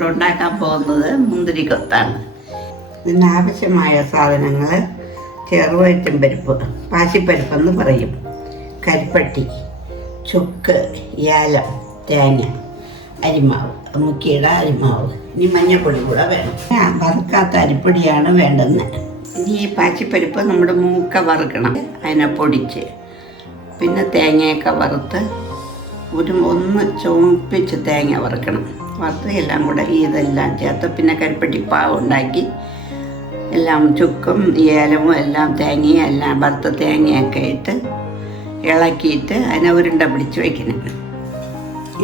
നമ്മളിവിടെ ഉണ്ടാക്കാൻ പോകുന്നത് മുന്തിരിക്കൊത്താണ് ഇതിനാവശ്യമായ സാധനങ്ങൾ ചെറുവയറ്റും പരിപ്പ് പാശിപ്പരിപ്പെന്ന് പറയും. കരിപ്പട്ടി ചുക്ക് ഏലം തേങ്ങ അരിമാവ് മുക്കിയുടെ അരിമാവ്. ഇനി മഞ്ഞൾപ്പൊടി കൂടെ വേണം. വറുക്കാത്ത അരിപ്പൊടിയാണ് വേണ്ടുന്നത് ഇനി ഈ പാച്ചിപ്പരിപ്പ് നമ്മുടെ മൂക്ക വറുക്കണം. അതിനെ പൊടിച്ച് പിന്നെ തേങ്ങയൊക്കെ വറുത്ത് ഒരു ഒന്ന് ചുവപ്പിച്ച് തേങ്ങ വറുക്കണം. വറുത്ത് എല്ലാം കൂടെ ഇതെല്ലാം ചേർത്ത്. പിന്നെ കരിപ്പെട്ടി പാവ് ഉണ്ടാക്കി. എല്ലാം ചുക്കും ഏലവും എല്ലാം തേങ്ങയും എല്ലാം വറുത്ത തേങ്ങയൊക്കെ ഇട്ട് ഇളക്കിയിട്ട് അതിനെ ഉരുണ്ട പിടിച്ച് വയ്ക്കണം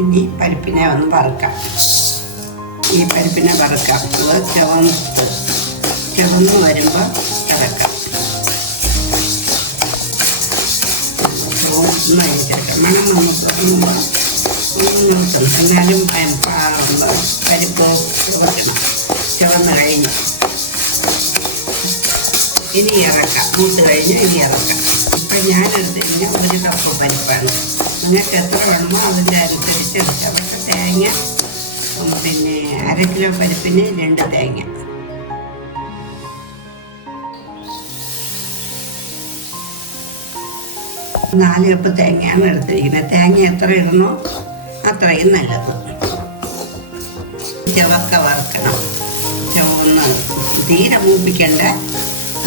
ഇനി പരിപ്പിനെ ഒന്ന് വറുക്കാം. ഈ പരിപ്പിനെ വറുക്കാം. അത് ചുവന്ന് ചുവന്ന് വരുമ്പോൾ ഇളക്കാം. ചുവന്ന് മണം നമുക്ക് നോക്കണം എന്നാലും പരിപ്പ് വെക്കണം ചുവന്ന് കഴിഞ്ഞു ഇനി ഇറക്കാം മൂത്ത് കഴിഞ്ഞ് ഇനി ഇറക്കാം ഇപ്പം ഞാനെടുത്തിരിക്കുന്ന ഒരു കപ്പ് പരിപ്പാണ് നിങ്ങൾക്ക് എത്ര വേണമോ അതിന്റെ അനുസരിച്ച് എടുക്കാം പക്ഷെ തേങ്ങ പിന്നെ അര കിലോ പരിപ്പിന് രണ്ട് തേങ്ങ നാല് കപ്പ് തേങ്ങയാണ് എടുത്തിരിക്കുന്നത് തേങ്ങ എത്ര ഇടണോ അത്രയും നല്ലത്. ചവക്ക വറുക്കണം. ചുവന്ന് തീരെ മൂപ്പിക്കണ്ട.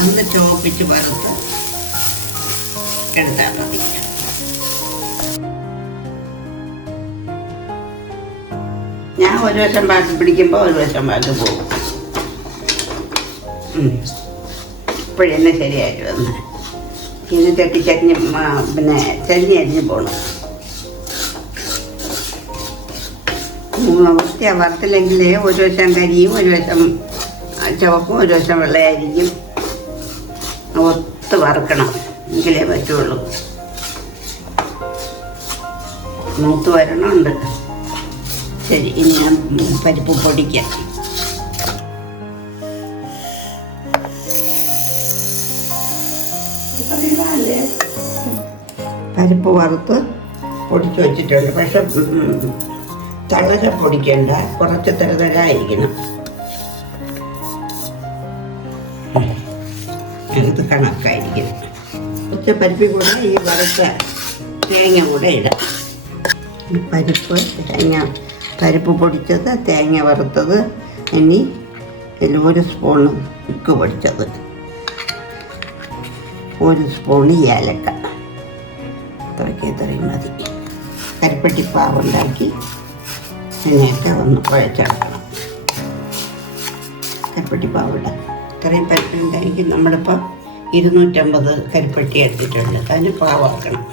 അന്ന് ചുവപ്പിച്ച് വറുത്ത് എടുത്താൽ മതി. ഞാൻ ഒരു വശം പാട്ട് പിടിക്കുമ്പോൾ ഒരു വശം പാട്ട് പോകും. ഇപ്പോഴെന്നെ ശരിയായിട്ട് വന്ന്. ഇത് ചട്ടി ചട്ടിഞ്ഞ് പിന്നെ ചരിഞ്ഞ് അരിഞ്ഞ് പോകണം വൃത്തിയാ വറുത്തില്ലെങ്കിൽ ഒരു വശം കരിയും ഒരു വശം ചുവപ്പും ഒരു വശം വെള്ളയായിരിക്കും. ഒത്ത് വറുക്കണം എങ്കിലേ പറ്റുള്ളൂ. മൂത്ത് വരണമുണ്ട് ശരി ഇനി ഞാൻ പരിപ്പ് പൊടിക്കാം. പരിപ്പ് വറുത്ത് പൊടിച്ചു വെച്ചിട്ടുണ്ട്. പക്ഷെ തളര പൊടിക്കേണ്ട കുറച്ച് തരതരായിരിക്കണം ഇത് കണക്കായിരിക്കണം കുറച്ച് പരിപ്പ് കൂടെ ഈ വറുത്ത തേങ്ങ കൂടെ ഇടാം. ഈ പരിപ്പ് തേങ്ങ പരിപ്പ് പൊടിച്ചത് തേങ്ങ വറുത്തത് ഇനി ഒരു സ്പൂണ് ഉക്ക് പൊടിച്ചത്. ഒരു സ്പൂണ് ഏലക്ക. ഇത്രയ്ക്ക് ഇത്രയും മതി. കരിപ്പട്ടി അതിനെയൊക്കെ ഒന്ന് കുഴച്ചെടുക്കണം കരിപ്പട്ടി പാവിടാം. ഇത്രയും പരിപ്പുണ്ടാക്കി നമ്മളിപ്പോൾ ഇരുന്നൂറ്റമ്പത് കരിപ്പെട്ടി എടുത്തിട്ടുണ്ട്. അതിന് പാവാക്കണം.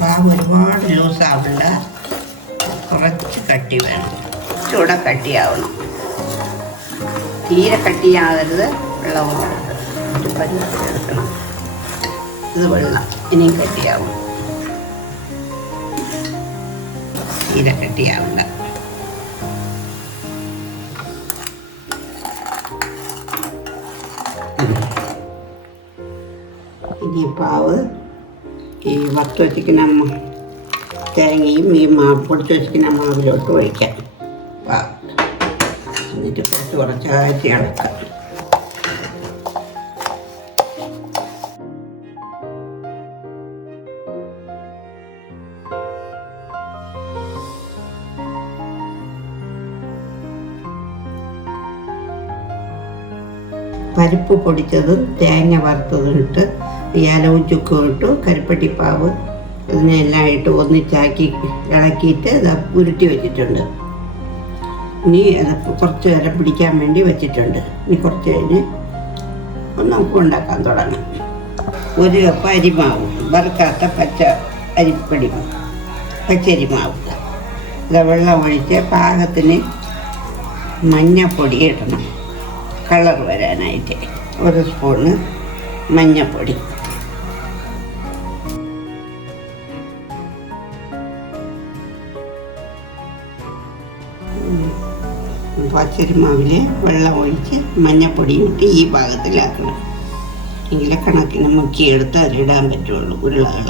പാവ് ഒരുപാട് ലൂസ് ആവണ്ട കുറച്ച് കട്ടി വേണം. കുറച്ചുകൂടെ കട്ടിയാവണം. തീരെ കട്ടിയാകരുത് വെള്ളം എടുക്കണം ഇത് വെള്ളം. ഇനിയും കട്ടിയാവും. തീരെ കട്ടിയാവണ്ട. ഇനി പാവ് ഈ വറുത്ത് വെച്ചിരിക്കുന്ന തേങ്ങയും ഈ മാ പൊടിച്ച് വെച്ചിരിക്കുന്ന മാവിലോട്ട് ഒഴിക്കാം. എന്നിട്ട് കുറച്ച് കുറച്ചായിട്ട് ഇളക്കാം പരിപ്പ് പൊടിച്ചതും തേങ്ങ വറുത്തതും ഇട്ട് ഏലവും ചുക്കും ഇട്ടു കരിപ്പട്ടിപ്പാവ് ഇതിനെല്ലാം ഇട്ട് ഒന്നിച്ചാക്കി ഇളക്കിയിട്ട് അത് ഉരുട്ടി വെച്ചിട്ടുണ്ട്. ഇനി അത് കുറച്ച് നേരം പിടിക്കാൻ വേണ്ടി വെച്ചിട്ടുണ്ട്. ഇനി കുറച്ച് കഴിഞ്ഞ് നമുക്ക് ഉണ്ടാക്കാൻ തുടങ്ങാം. ഒരു കപ്പ് അരിമാവ് വറുക്കാത്ത പച്ച അരിപ്പടി പച്ചരിമാവ് ഇത് വെള്ളം ഒഴിച്ച് പാകത്തിന് മഞ്ഞപ്പൊടി ഇടണം. കളർ വരാനായിട്ട് ഒരു സ്പൂണ് മഞ്ഞപ്പൊടി. പച്ചരിമാവിൽ വെള്ളം ഒഴിച്ച് മഞ്ഞപ്പൊടി ഇട്ട് ഈ ഭാഗത്തിലാക്കണം. എങ്കിലേ കണക്കിന് മുക്കിയെടുത്ത് അതിലിടാൻ പറ്റുള്ളൂ ഉരുളകൾ